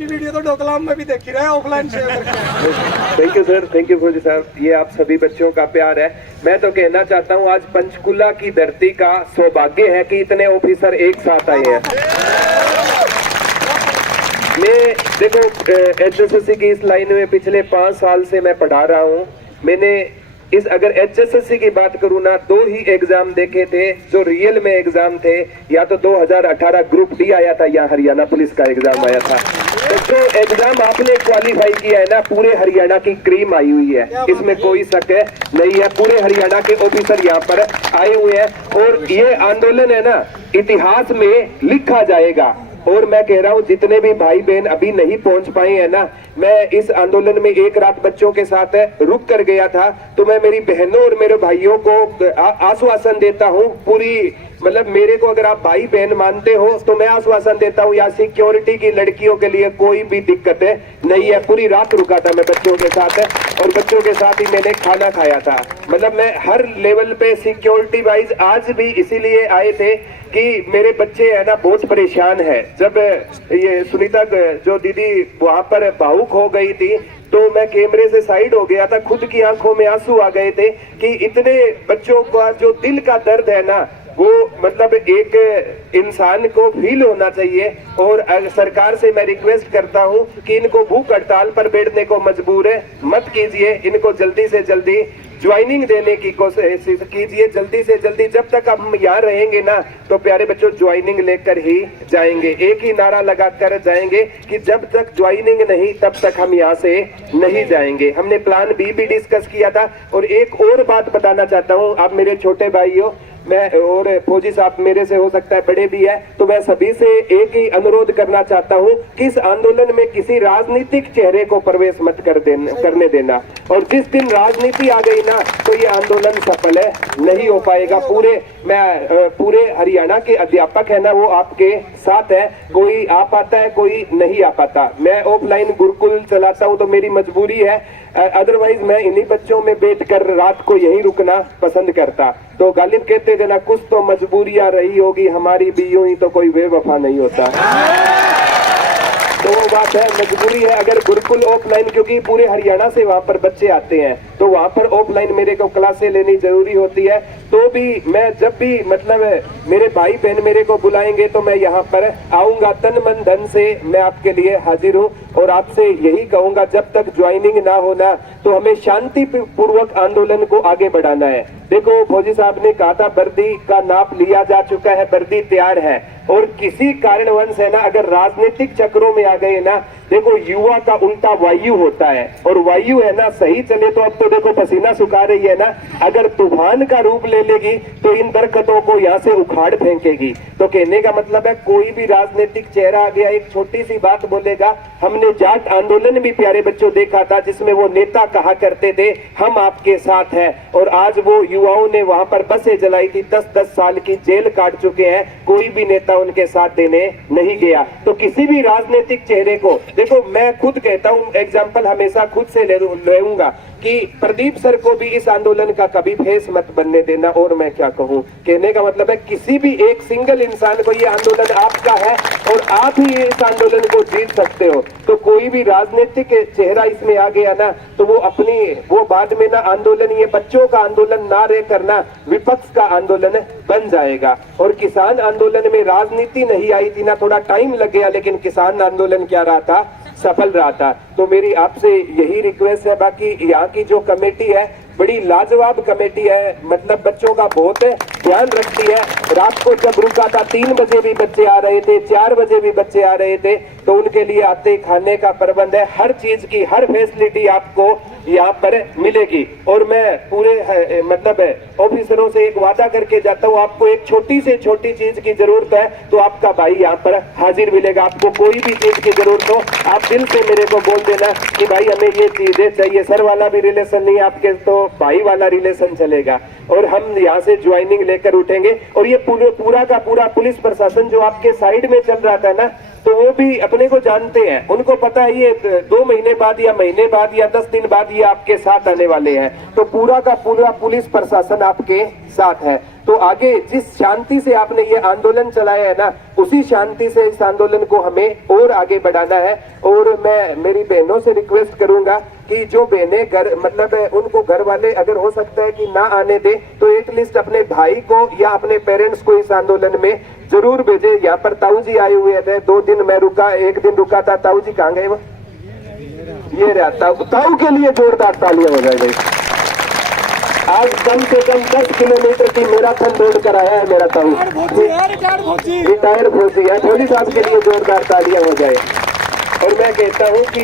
आपकी वीडियो तो डोकलाम में भी देखी रहा है ऑफलाइन शेयर करके। Thank you sir, thank you फौजी साहब, ये आप सभी बच्चों का प्यार है। मैं तो कहना चाहता हूँ आज पंचकुला की धरती का सौभाग्य है कि इतने ऑफिसर एक साथ आए हैं। मैं देखो HSSC की इस लाइन में पिछले 5 साल से मैं पढ़ा रहा हूँ। मैंने इस अगर HSSC की बात करूँ ना, 2 ही एग्जाम देखे थे जो रियल में एग्जाम थे। या तो 2018 ग्रुप डी आया था या हरियाणा पुलिस का एग्जाम आया था। तो जो एग्जाम आपने क्वालिफाई किया है ना, पूरे हरियाणा की क्रीम आई हुई है, इसमें कोई शक नहीं है। पूरे हरियाणा के ऑफिसर यहाँ पर आए हुए हैं और ये आंदोलन है ना, इतिहास में लिखा जाएगा। और मैं कह रहा हूँ जितने भी भाई बहन अभी नहीं पहुंच पाए हैं ना, मैं इस आंदोलन में एक रात बच्चों के साथ रुक कर गया था, तो मैं मेरी बहनों और मेरे भाइयों को आश्वासन देता हूँ पूरी, मतलब मेरे को अगर आप भाई बहन मानते हो तो मैं आश्वासन देता हूँ यहाँ सिक्योरिटी की लड़कियों के लिए कोई भी दिक्कत नहीं है। पूरी रात रुका था मैं बच्चों के साथ और बच्चों के साथ ही मैंने खाना खाया था। मतलब मैं हर लेवल पे सिक्योरिटी वाइज आज भी इसीलिए आए थे कि मेरे बच्चे है ना बहुत परेशान है। जब ये सुनीता जो दीदी वहां पर भावुक हो गई थी तो मैं कैमरे से साइड हो गया था, खुद की आंखों में आंसू आ गए थे कि इतने बच्चों का जो दिल का दर्द है ना, वो मतलब एक इंसान को फील होना चाहिए। और सरकार से मैं रिक्वेस्ट करता हूं कि इनको भूख हड़ताल पर बैठने को मजबूर मत कीजिए, इनको जल्दी से जल्दी ज्वाइनिंग देने की कोशिश कीजिए, जल्दी से जल्दी। जब तक हम यहाँ रहेंगे ना तो प्यारे बच्चों ज्वाइनिंग लेकर ही जाएंगे। एक ही नारा लगाकर जाएंगे कि जब तक ज्वाइनिंग नहीं तब तक हम यहाँ से नहीं जाएंगे। हमने प्लान बी भी डिस्कस किया था। और एक और बात बताना चाहता हूँ, आप मेरे छोटे भाई हो, मैं और फौजी साहब मेरे से हो सकता है बड़े भी है, तो मैं सभी से एक ही अनुरोध करना चाहता हूं कि इस आंदोलन में किसी राजनीतिक चेहरे को प्रवेश मत करने देना। और जिस दिन राजनीति आ गई ना तो ये आंदोलन सफल नहीं हो पाएगा। पूरे हरियाणा के अध्यापक है ना, वो आपके साथ है। कोई आ पाता है, कोई नहीं आ पाता। मैं ऑफलाइन गुरुकुल चलाता हूँ तो मेरी मजबूरी है, अदरवाइज मैं इन्हीं बच्चों में बैठकर रात को यहीं रुकना पसंद करता। तो गालिब कहते थे ना, कुछ तो मजबूरियां रही होगी हमारी भी, यूं ही तो कोई बेवफा नहीं होता। तो वो बात है, मजबूरी है। अगर गुरुकुल ऑफलाइन, क्योंकि पूरे हरियाणा से वहां पर बच्चे आते हैं, तो वहां पर ऑफलाइन मेरे को क्लासें लेनी जरूरी होती है। तो भी मैं जब भी मतलब मेरे भाई बहन मेरे को बुलाएंगे तो मैं यहाँ पर आऊंगा, तन मन धन से मैं आपके लिए हाजिर हूँ। और आपसे यही कहूंगा, जब तक ज्वाइनिंग ना होना तो हमें शांति पूर्वक आंदोलन को आगे बढ़ाना है। देखो फौजी साहब ने कहा था वर्दी का नाप लिया जा चुका है, वर्दी तैयार है। और किसी कारणवश है ना, अगर राजनीतिक चक्रों में आ गए ना, देखो युवा का उल्टा वायु होता है। और वायु है ना सही चले तो अब तो देखो पसीना सुखा रही है ना, अगर तूफान का रूप ले लेगी तो इन दरख्तों को यहाँ से उखाड़ फेंकेगी। तो कहने का मतलब है कोई भी राजनीतिक चेहरा आ गया, एक छोटी सी बात बोलेगा। हमने जाट आंदोलन भी प्यारे बच्चों देखा था, जिसमें वो नेता कहा करते थे हम आपके साथ हैं, और आज वो युवाओं ने वहां पर बसें जलाई थी, 10-10 साल की जेल काट चुके हैं, कोई भी नेता उनके साथ देने नहीं गया। तो किसी भी राजनीतिक चेहरे को देखो, मैं खुद कहता हूं, एग्जाम्पल हमेशा खुद से लूंगा कि प्रदीप सर को भी इस आंदोलन का कभी फेस मत बनने देना। और मैं क्या कहूं, कहने का मतलब है किसी भी एक सिंगल इंसान को, ये आंदोलन आपका है और आप ही इस आंदोलन को जीत सकते हो। तो कोई भी राजनीतिक चेहरा इसमें आ गया ना, तो वो बाद में ना आंदोलन, ये बच्चों का आंदोलन ना रह करना विपक्ष का आंदोलन बन जाएगा। और किसान आंदोलन में राजनीति नहीं आई थी ना, थोड़ा टाइम लग गया, लेकिन किसान आंदोलन क्या रहा था, सफल रहा था। तो मेरी आपसे यही रिक्वेस्ट है। बाकी यहाँ की जो कमेटी है बड़ी लाजवाब कमेटी है, मतलब बच्चों का बहुत ध्यान रखती है। रात को जब रुका था 3 बजे भी बच्चे आ रहे थे, 4 बजे भी बच्चे आ रहे थे, तो उनके लिए आते खाने का प्रबंध है, हर चीज की हर फैसिलिटी आपको यहाँ पर मिलेगी। और मैं पूरे मतलब ऑफिसरों से एक वादा करके जाता हूँ, आपको एक छोटी से छोटी चीज की जरूरत है तो आपका भाई यहाँ पर हाजिर मिलेगा। आपको कोई भी चीज की जरूरत हो आप दिल से मेरे को बोल देना कि भाई हमें ये चीजें चाहिए। सर वाला भी रिलेशन नहीं आपके, तो भाई वाला रिलेशन चलेगा। और हम यहाँ से ज्वाइनिंग लेकर उठेंगे। और ये पूरा का पूरा पुलिस प्रशासन जो आपके साइड में चल रहा था ना, तो वो भी अपने को जानते हैं, उनको पता है ये 2 महीने बाद या महीने बाद या 10 दिन बाद ये आपके साथ आने वाले हैं। तो पूरा का पूरा पुलिस प्रशासन आपके साथ है। तो आगे जिस शांति से आपने ये आंदोलन चलाया है ना, उसी शांति से इस आंदोलन को हमें और आगे बढ़ाना है। और मैं मेरी बहनों से रिक्वेस्ट करूंगा कि जो बहनें घर मतलब उनको घर वाले अगर हो सकता है कि ना आने दे, तो एक लिस्ट अपने भाई को या अपने पेरेंट्स को इस आंदोलन में जरूर भेजे। यहाँ पर ताऊ जी आए हुए थे, 2 दिन मैं रुका, 1 दिन रुका था। ताऊ जी कहाँ गए? वो ये रहा ताऊ के लिए जोरदार तालियां हो जाए। आज कम से कम 10 किलोमीटर की मैराथन दौड़ कर आया है मेरा ताऊ, रिटायर्ड फौजी है। फौजी साहब के लिए जोरदार तालियां हो जाए। और मैं कहता हूं कि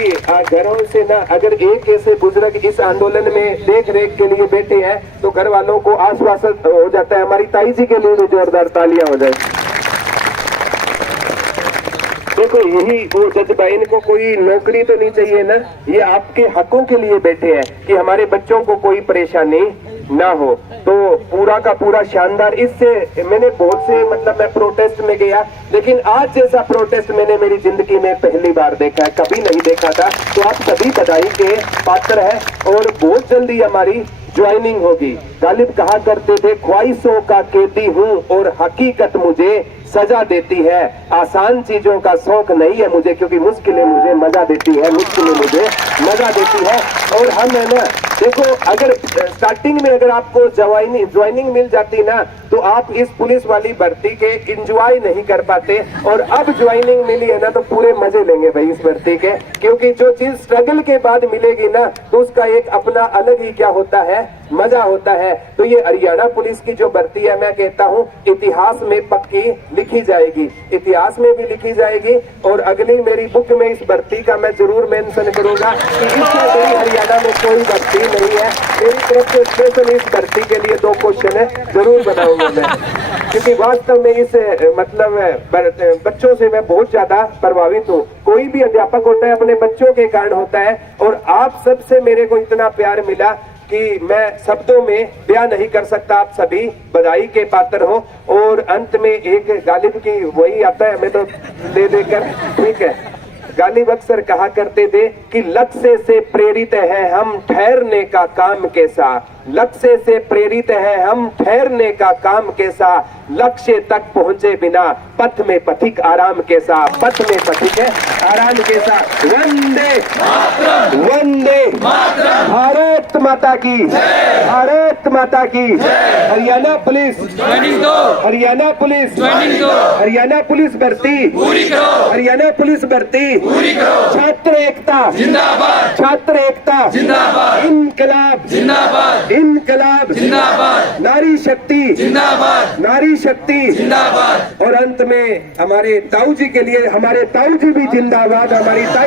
घरों से ना अगर एक ऐसे बुजुर्ग इस आंदोलन में देख रेख के लिए बैठे हैं तो घर वालों को आश्वासन हो जाता है। हमारी ताई जी के लिए भी जोरदार तालियां हो जाए। देखो यही वो जज्बा, इनको कोई नौकरी तो नहीं चाहिए ना, ये आपके हकों के लिए बैठे हैं कि हमारे बच्चों को कोई परेशानी ना हो। तो पूरा का पूरा शानदार, इससे मैंने बहुत से मतलब मैं प्रोटेस्ट में गया, लेकिन आज जैसा प्रोटेस्ट मैंने मेरी जिंदगी में पहली बार देखा है, कभी नहीं देखा था। तो आप सभी बधाई के पात्र हैं और बहुत जल्दी हमारी ज्वाइनिंग होगी। गालिब कहा करते थे, ख्वाहिशों का कैदी हूँ और हकीकत मुझे सजा देती है। आसान चीजों का शौक नहीं है मुझे, क्योंकि मुश्किलें मुझे मजा देती है, मुश्किलें मुझे मजा देती है। और हम है ना, देखो अगर स्टार्टिंग में अगर आपको ज्वाइनिंग मिल जाती ना, तो आप इस पुलिस वाली भर्ती के एंजॉय नहीं कर पाते। और अब ज्वाइनिंग मिली है ना, तो पूरे मजे लेंगे भाई इस भर्ती के, क्योंकि जो चीज स्ट्रगल के बाद मिलेगी ना, तो उसका एक अपना अलग ही क्या होता है, मजा होता है। तो ये हरियाणा पुलिस की जो भर्ती है, मैं कहता हूँ इतिहास में पक्की लिखी जाएगी, इतिहास में भी लिखी जाएगी। और अगली मेरी बुक में इस भर्ती का मैं जरूर मेंशन करूंगा कि इससे बड़ी हरियाणा में कोई भर्ती नहीं है। मेरी तरफ से स्पेशल इस भर्ती के लिए 2 क्वेश्चन है जरूर बनाऊंगा मैं, क्योंकि वास्तव में इस मतलब बच्चों से मैं बहुत ज्यादा प्रभावित हूँ। कोई भी अध्यापक होता है अपने बच्चों के कारण होता है, और आप सबसे मेरे को इतना प्यार मिला कि मैं शब्दों में बयां नहीं कर सकता। आप सभी बधाई के पात्र हो। और अंत में एक गालिब की वही आता है, मैं तो ले देकर ठीक है। गालिब अक्सर कहा करते थे कि लक्ष्य से प्रेरित है हम, ठहरने का काम कैसा। लक्ष्य से प्रेरित है हम, ठहरने का काम कैसा। लक्ष्य तक पहुंचे बिना पथ में पथिक आराम कैसा। पथ में पथिक है आराम कैसा। वंदे वंदे भारत माता की, भारत माता की। Haryana police, Haryana police, Haryana police भर्ती, हरियाणा पुलिस भर्ती, छात्र एकता जिंदाबाद, छात्र एकता जिंदाबाद, इनकलाब जिंदाबाद, इनकलाब जिंदाबाद, नारी शक्ति जिंदाबाद, नारी शक्ति जिंदाबाद। और अंत में हमारे ताऊ जी के लिए, हमारे ताऊ जी भी जिंदाबाद, हमारी ताई